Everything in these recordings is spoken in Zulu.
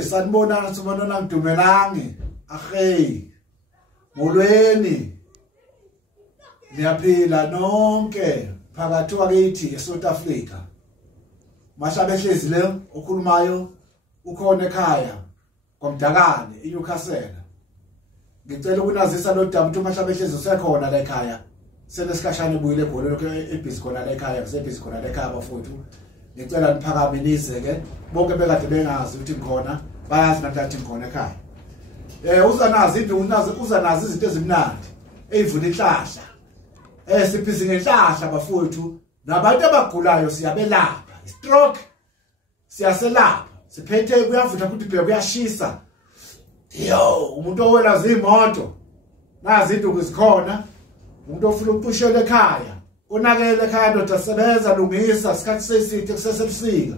Sanibonana sibonana ngidumelangi. Ahey. Molweni. Niyaphila nonke phakathi kwakithi eSouth Africa. Mahlabehlezi le okhulumayo ukhona ekhaya kwamdakane eNewcastle. Ngicela ukunazisa lo dama ukuthi Mahlabehlezi usekhona la ekhaya. Senesikhashana ebuyile egolweni lokho ebhizi khona la ekhaya, kusebhizi khona la ekhaya bafowethu. Ngicela niphakame nize ke bonke bekade bengazi ukuthi ngikhona bayazi namhlanje ngikhona ekhaya. Uzanazi izinto ezimnandi eyivuna inhlahla. Siphizi ngenhlahla bafowethu nabantu abagulayo siyabelapha. Stroke siyaselapha. Siphethe kuyavutha ukuthi phela kuyashisa. Umuntu owela zimoto. Nazi into zikhona. Umuntu ofuna ukupushela ekhaya. Unakele ekhaya ndoda sebenza lungisa isikhathi sesithe kusesebusika.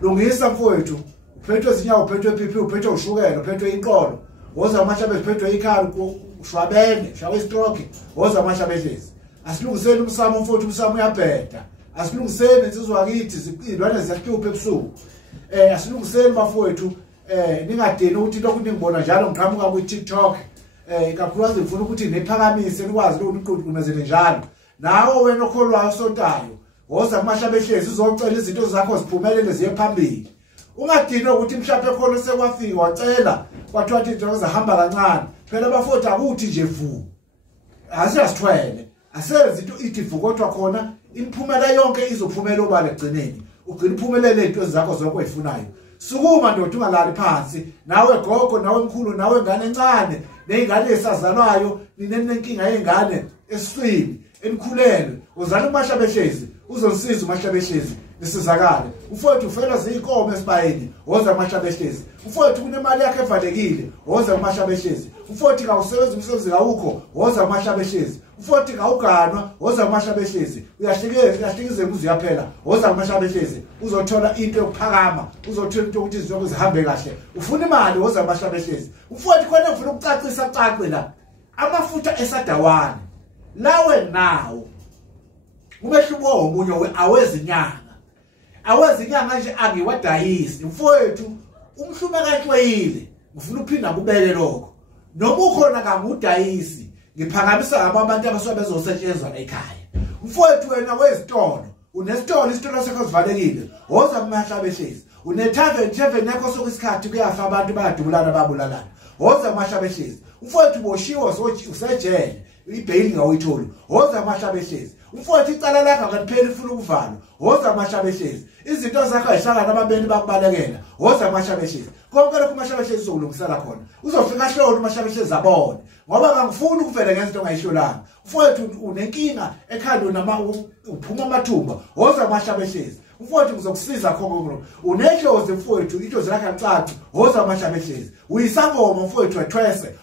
Lungisa mfowethu. Uphethwe izinyawo, uphethwe ipipi, uphethwe ushukela, uphethwe inqolo. Woza amashabe uphethwe ikhaya ushwabene, shawe stroke. Woza Mahlabehlezi. Asilungiseni umsamo mfowethu, umsamo uyabheda. Asilungiseni insizwa kithi zipilwane ziyahlupha ebusuku. Asilungiseni bafowethu ningadeni ukuthi lokhu ningibona njalo ngiqhamuka ku TikTok. Kakhulukazi ngifuna ukuthi niphakamise nikwazi ukuthi uqhubuzele njalo. Nawe wena okholwayo sontayo, woza Mahlabehlezi uzocela izinto zakho ziphumelele ziye phambili. Ungadini ukuthi mhlawumbe khona sekwafika wacela kwathiwa izinto zahamba kancane. Phela bafowethu akuthi nje vu. Asiyasithwele. Asenze into ithi vu kodwa khona imphumela yonke izophumela obala egcineni. Ugcina iphumelele into zakho zonke oyifunayo. Sukuma ndoda ungalali phansi. Nawe gogo, nawe mkhulu, nawe ngane encane, nezingane esazalwayo, ninenkinga yengane esiswini. Enikhulelwe uzala uMahlabehlezi uzonsiza uMahlabehlezi nisizakale. Ufowethu ufela ziyinkomo esibayeni, woza Mahlabehlezi. Ufowethu kunemali yakhe evalekile, woza Mahlabehlezi. Ufowethu kawusebenza umsebenzi kawukho, woza Mahlabehlezi. Ufowethu kawuganwa, woza Mahlabehlezi. Uyahlikize kuze uyaphela, woza Mahlabehlezi. Uzothola into yokuphakama, uzothola into ukuthi izinto zihambe kahle. Ufuna imali, woza Mahlabehlezi. Ufowethu khona ufuna ukucacisa cace la. Amafutha esadawane lawe nawo umehluko womunye awezinyanga. Awezinyanga nje angiwadayisi mfowethu umhlume kanhlweyile ngifuna uphinda kubele lokho. Noma ukhona kangudayisi ngiphakamisa abantu abasuka bezosetshenzwa ekhaya. Mfowethu wena wezitolo unesitolo, isitolo sakho sivalekile, woza Mahlabehlezi. Tavern yakho sokusikhathi kuyafa abantu bayadubulana babulalana, woza Mahlabehlezi. Mfowethu boshiwe usejele ibhayili ngawuyitholi, woza Mahlabehlezi. Mfowethu icala lakho akalipheli ufuna ukuvalwa, woza Mahlabehlezi. Izinto zakho ayihlangana ababeni bakubalekela, woza Mahlabehlezi. Konke lokho Mahlabehlezi uzolungisela khona. Uzofika hlolo Mahlabehlezi abone ngoba angifuni ukuvela ngezinto ongayihlolanga. Mfowethu unenkinga ekhanda uphuma amathumba, woza Mahlabehlezi. Mfowethu ngizokusiza khona. Unehlozi mfowethu, idlozi lakhe licaci, woza Mahlabehlezi. Uyisangoma mfowethu wethwese,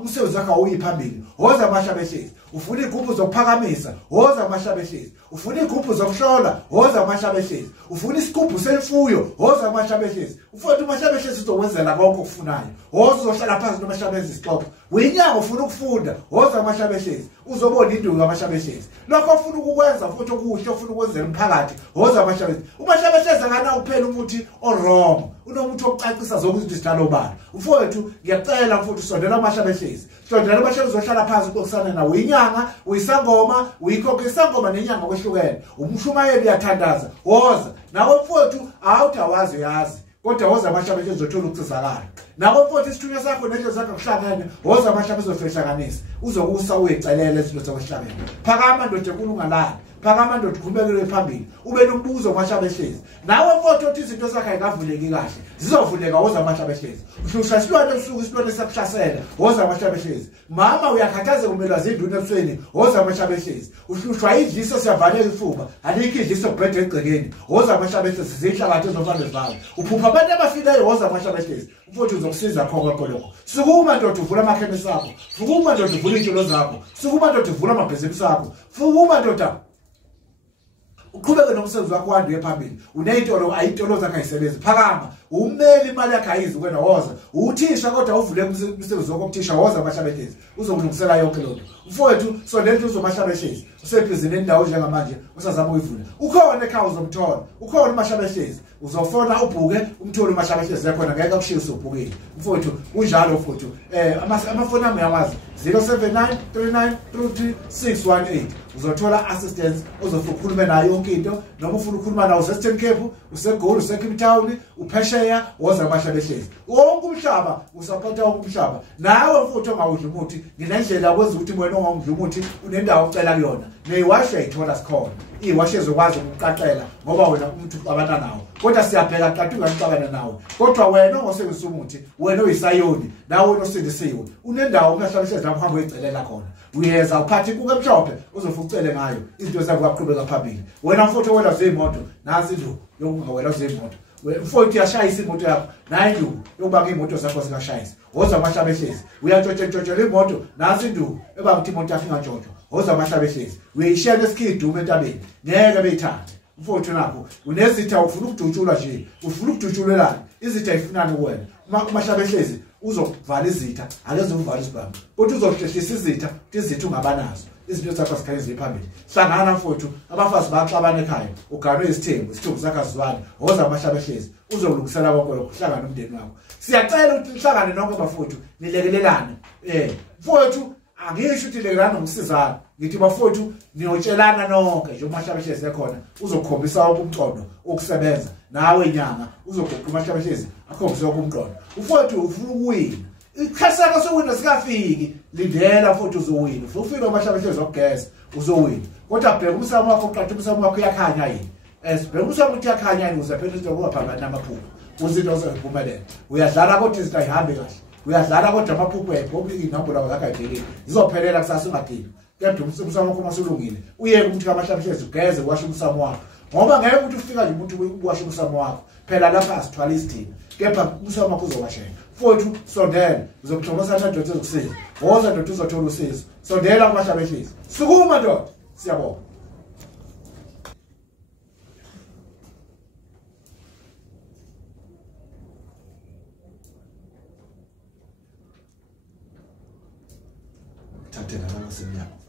umsebenzi wakho uyiphambili, woza Mahlabehlezi. Ufuna igubhu zokuphakamisa, woza Mahlabehlezi. Ufuna igubhu zokuhlola, woza Mahlabehlezi. Ufuna isigubhu semfuyo, woza Mahlabehlezi. Mfowethu Mahlabehlezi uzokwenzela konke okufunayo. Woza uzohlala phansi noMahlabehlezi isixoxo. Uyinyanga ufuna ukufunda, woza Mahlabehlezi. Uzobona induku kaMahlabehlezi. Lokho ufuna ukukwenza futhi okuhle ufuna ukwenzela umphakathi, woza Mahlabehlezi. uMahlabehlezi akana uphela umuthi orong, unomuthi wokucacisa zonke izinto izitalo bani. Mfowethu ngiyacela mfowethu sondela uMahlabehlezi. Sondela uMahlabehlezi uzohlala phansi uxoxisana nawe. Uyinyanga, uyisangoma, uyikhokha isangoma nenyanga kwehlukene. Umshumayeli uyathandaza, woza. Nawe mfowethu awuthi awazi uyazi, kodwa woza Mahlabehlezi uzothola ukusizakala. Nawe mfowethu isithunywa sakho nezinto zakho kuhlangene, woza Mahlabehlezi uzofehlanganisa. Uzokusa uyecelela izinto zakuhlangene. Phakama ndoda enkulu ungalali. Phakama ndoda uqhubekele phambili. Ube nombuzo uMahlabehlezi. Nawe mfowethu othi izinto zakho ayikavuleki kahle, zizovuleka woza Mahlabehlezi. Uhlushwa isilwane esuku isilwane sakuhlasela, woza Mahlabehlezi. Mama uyakhathaza kumelwa zinduna ebusweni, woza Mahlabehlezi. Uhlushwa idliso siyavaleka ifuba, alikho idliso kubhede egcekeni, woza Mahlabehlezi. Zihlakathe zovalo zawo. Uphupha abantu abafileyo, woza Mahlabehlezi. Mfowethu uzokusiza khona lokho. Sukuma ndoda uvula amakhemisi akho. Sukuma ndoda uvula izitolo zakho. Sukuma ndoda uvula amabhizinisi akho. Sukuma ndoda uqhubeke nomsebenzi wakho wande phambili. Uneyitolo ayitolo zakho ayisebenzi. Phakama. Ummeli imali yakho ayizi kwena, woza. Uthisha kodwa uvule umsebenzi wakho ukuthisha, woza Mahlabehlezi. Uzokulungisela yonke lonto. Mfowethu sondela uzo Mahlabehlezi. Usebhizinini endawo njengamanje usazama uyivula. Ukhona ekhaya uzomthola. Ukhona uMahlabehlezi. uzofona ubhuke umtholi uMahlabehlezi yakhona ngeke akushiyise ubhukile mfowethu kunjalo mfowethu amafoni ami yawazi 0793933618 uzothola assistance uzofuna ukukhuluma nayo yonke into noma ufuna ukukhuluma nawo useStern Cape useGoli useCape Town uphesheya woza Mahlabehlezi wonke umhlaba usapota wonke umhlaba nawe mfowethu ongawudla umuthi nginendlela ukwenza ukuthi wena ongawudla umuthi unendawo ucela kuyona neyiwashe ayithola sikhona iwashe ezokwazi ukuqaqela ngoba wena umuntu abana nawo kodwa siyabheka qaqi ungaxabana nawo kodwa wena ongosebenzisa umuthi wena uyisayoni nawe wena osindisiwe unendawo uMahlabehlezi lapho hamba uyicelela khona uyeza uphathi kuke mhlophe uzofuna ucele ngayo izinto zakho aqhubeka phambili wena mfowethu wena zimoto nazi ndu yokungawela zimoto mfowethu yashayisa imoto yakho nayi ndu yokuba imoto zakho zingashayisi woza Mahlabehlezi uyantshotshela imoto nazi ndu ebakuthi imoto yakho ingantshotshwa woza Mahlabehlezi uyishiya nesikhidu entabeni ngeke beyithande mfowethu nakho unezitha ufuna ukujutshulwa nje ufuna ukujutshulelana izitha ifunana kuwena uMahlabehlezi uzokuvala izitha akeze uvala isibambo kodwa uzohlehlisa izitha izitha ungabanazo izinto zakho zikhanyeze phambili hlangana mfowethu abafazi baxabana ekhaya uganwe isithembu sakho azizwani woza Mahlabehlezi uzolungisela konke lokho hlangana nomndeni wakho siyacela ukuthi nihlangane nonke bafowethu nilekelelane mfowethu angisho ukuthi lekelana ngokusizana ngithi bafowethu niyotshelana nonke nje uMahlabehlezi ekhona uzokhombisa ubumqondo okusebenza nawe inyanga uzogoqa uMahlabehlezi akhombisa ubumqondo mfowethu ufuna ukuwina ikhasaka sowina sikafiki lindela mfowethu uzowina ufika uMahlabehlezi okugeza uzowina kodwa bheka umsamo wakho uqatha umsamo wakho uyakhanya yini bheka umsamo ukuthi uyakhanya yini uze phela into kungaphambana namaphupho uzinto oziphumelela uyadlala kodwa izinto ayihambi kahle uyadlala kodwa amaphupho ayibhobhi inombolo zakho ayibhekile izophelela kusasa ungadini kepha umsamo wakho masulungile uyeke umuntu kaMahlabehlezi ugeze washo umsamo wakho ngoba ngeke ukuthi ufika nje umuntu washo umsamo wakho phela lapha asithwala isithina kepha umsamo wakho uzowashela mfowethu sondela uzokuthokoza ndoda ezokusiza woza ndoda uzothola usizo sondela kuMahlabehlezi sukuma ndoda siyabonga thathela la ngasemnyango